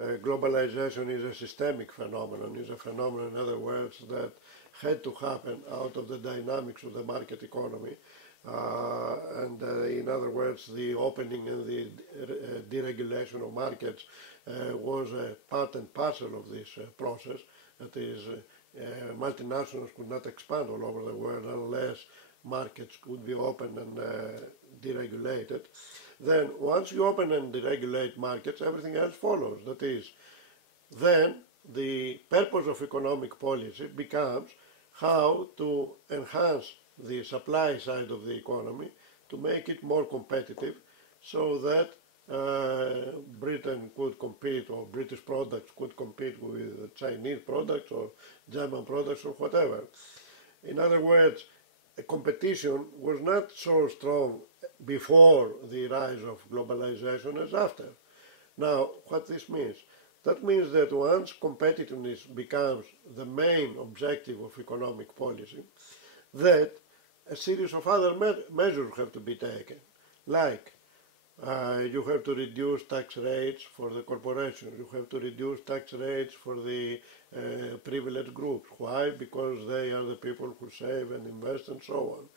Globalization is a systemic phenomenon, is a phenomenon, in other words, that had to happen out of the dynamics of the market economy. In other words, the opening and the deregulation of markets was a part and parcel of this process. That is, multinationals could not expand all over the world unless markets could be opened and deregulated. Then, once you open and deregulate markets, everything else follows. That is, then the purpose of economic policy becomes how to enhance the supply side of the economy to make it more competitive so that Britain could compete, or British products could compete with Chinese products or German products or whatever. In other words, a competition was not so strong before the rise of globalization as after. Now, what this means? That means that once competitiveness becomes the main objective of economic policy, that a series of other measures have to be taken, like you have to reduce tax rates for the corporations, you have to reduce tax rates for the privileged groups. Why? Because they are the people who save and invest and so on.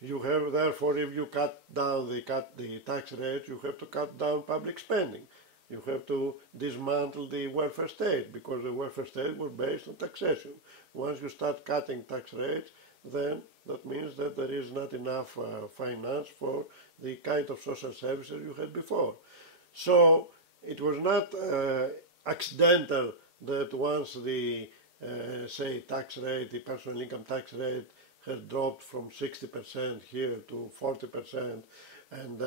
You have, therefore, if you cut the tax rates, you have to cut down public spending. You have to dismantle the welfare state, because the welfare state was based on taxation. Once you start cutting tax rates, then that means that there is not enough finance for the kind of social services you had before. So it was not accidental that once the, say, tax rate, the personal income tax rate has dropped from 60% here to 40%, and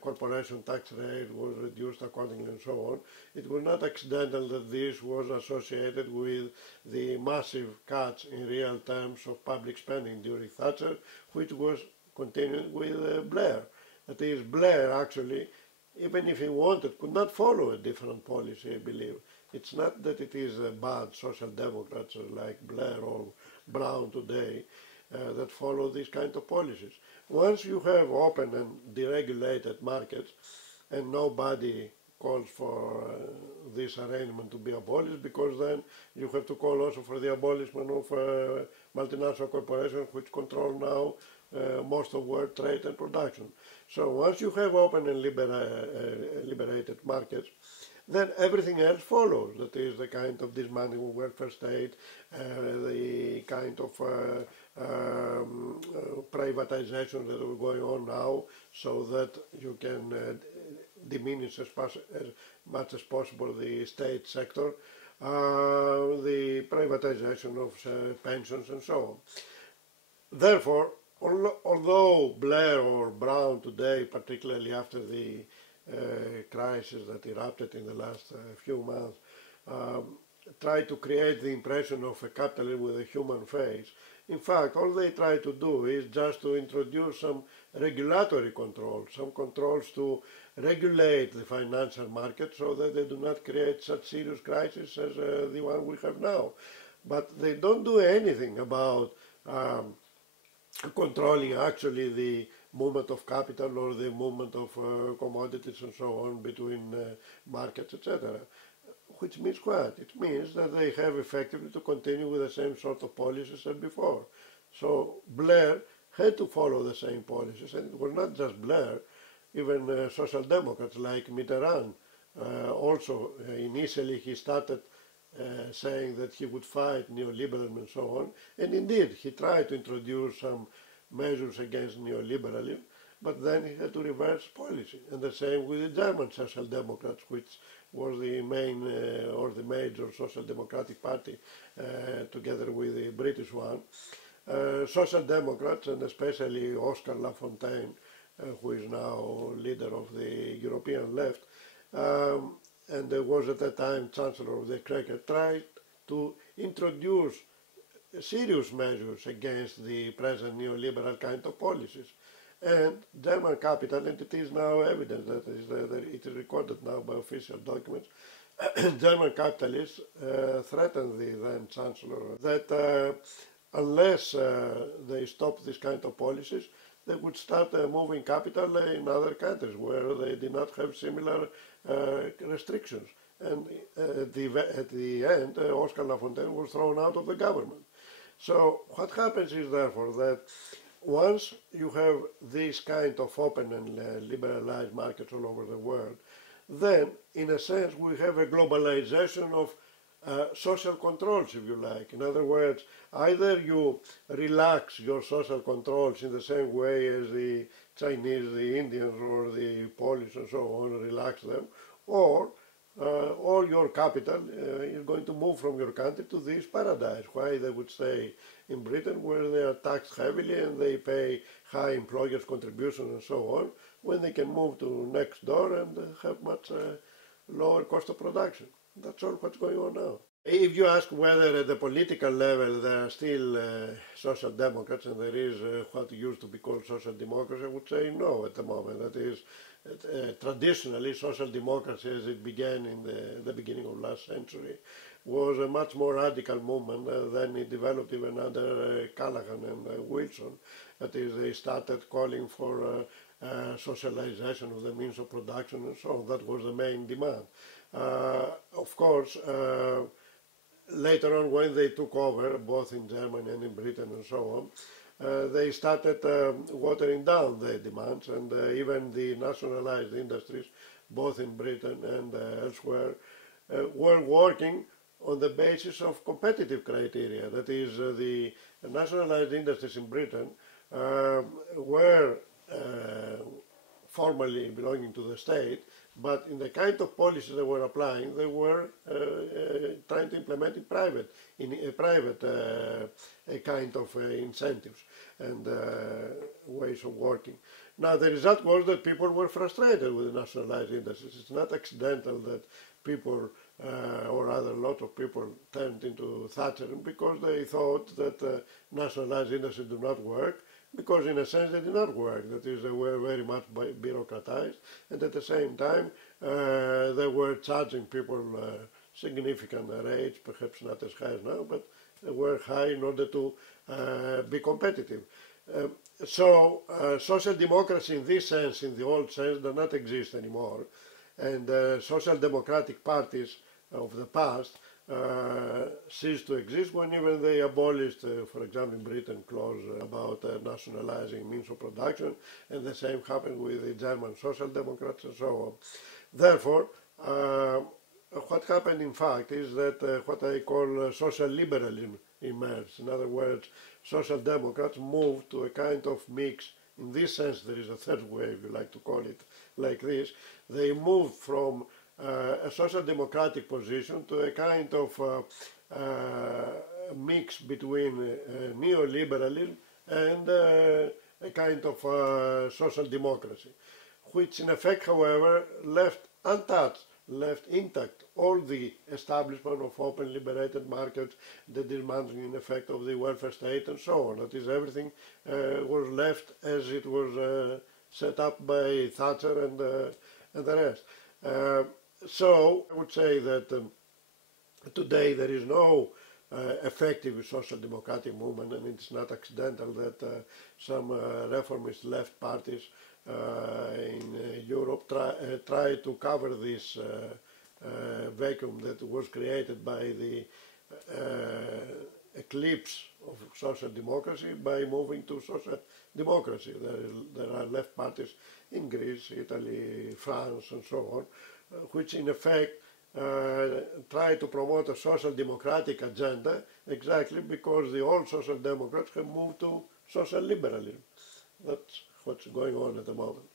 corporation tax rate was reduced accordingly and so on. It was not accidental that this was associated with the massive cuts in real terms of public spending during Thatcher, which was continued with Blair. That is, Blair actually, even if he wanted, could not follow a different policy, I believe. It's not that it is bad social democrats like Blair or Brown today that follow these kind of policies. Once you have open and deregulated markets, and nobody calls for this arrangement to be abolished, because then you have to call also for the abolishment of multinational corporations which control now most of world trade and production. So once you have open and liberated markets, then everything else follows. That is the kind of dismantling of welfare state, the kind of privatization that are going on now, so that you can diminish as much as possible the state sector, the privatization of pensions and so on. Therefore, although Blair or Brown today, particularly after the crisis that erupted in the last few months, try to create the impression of a capitalism with a human face, in fact, all they try to do is just to introduce some regulatory controls, some controls to regulate the financial market so that they do not create such serious crisis as the one we have now. But they don't do anything about controlling actually the movement of capital or the movement of commodities and so on between markets, etc. Which means what? It means that they have effectively to continue with the same sort of policies as before. So Blair had to follow the same policies, and it was not just Blair, even social democrats like Mitterrand. Also, initially he started saying that he would fight neoliberalism and so on, and indeed he tried to introduce some measures against neoliberalism, but then he had to reverse policy. And the same with the German social democrats, which was the main or the major social democratic party together with the British one. Social democrats, and especially Oscar Lafontaine, who is now leader of the European left, and was at that time Chancellor of the Exchequer, tried to introduce serious measures against the present neoliberal kind of policies. And German capital, and it is now evident that it is recorded now by official documents, German capitalists threatened the then Chancellor that unless they stop this kind of policies, they would start moving capital in other countries where they did not have similar restrictions. and at the end, Oscar Lafontaine was thrown out of the government. So what happens is therefore that once you have this kind of open and liberalized markets all over the world, then in a sense we have a globalization of social controls, if you like. In other words, either you relax your social controls in the same way as the Chinese, the Indians, or the Polish and so on relax them, or all your capital is going to move from your country to this paradise. Why they would stay in Britain, where they are taxed heavily and they pay high employers' contributions and so on, when they can move to next door and have much lower cost of production. That's all what's going on now. If you ask whether at the political level there are still social democrats and there is what used to be called social democracy, I would say no at the moment. That is, traditionally social democracy as it began in the beginning of last century was a much more radical movement than it developed even under Callaghan and Wilson. That is, they started calling for socialization of the means of production and so on. That was the main demand. Of course, later on when they took over, both in Germany and in Britain and so on, they started watering down their demands, and even the nationalized industries, both in Britain and elsewhere, were working on the basis of competitive criteria. That is, the nationalized industries in Britain were formally belonging to the state, but in the kind of policies they were applying, they were trying to implement in a private kind of incentives and ways of working. Now, the result was that people were frustrated with the nationalized industries. It's not accidental that people, or rather a lot of people, turned into Thatcherism because they thought that nationalized industries do not work, because in a sense they did not work. That is, they were very much bureaucratized, and at the same time they were charging people significant rates, perhaps not as high as now, but they were high in order to be competitive. So social democracy in this sense, in the old sense, does not exist anymore, and social democratic parties of the past ceased to exist when even they abolished, for example, in Britain, clause about nationalizing means of production, and the same happened with the German social democrats and so on. Therefore, what happened in fact is that what I call social liberalism emerged. In other words, social democrats moved to a kind of mix. In this sense, there is a third way, if you like to call it like this. They moved from a social democratic position to a kind of mix between neoliberalism and a kind of social democracy, which in effect, however, left untouched, left intact all the establishment of open liberated markets, the dismantling in effect of the welfare state and so on. That is, everything was left as it was set up by Thatcher and the rest. So I would say that today there is no effective social democratic movement, and it's not accidental that some Reformist Left parties in Europe try to cover this vacuum that was created by the eclipse of social democracy by moving to social democracy. There are left parties in Greece, Italy, France and so on, which in effect try to promote a social democratic agenda exactly because the old social democrats have moved to social liberalism. That's what's going on at the moment.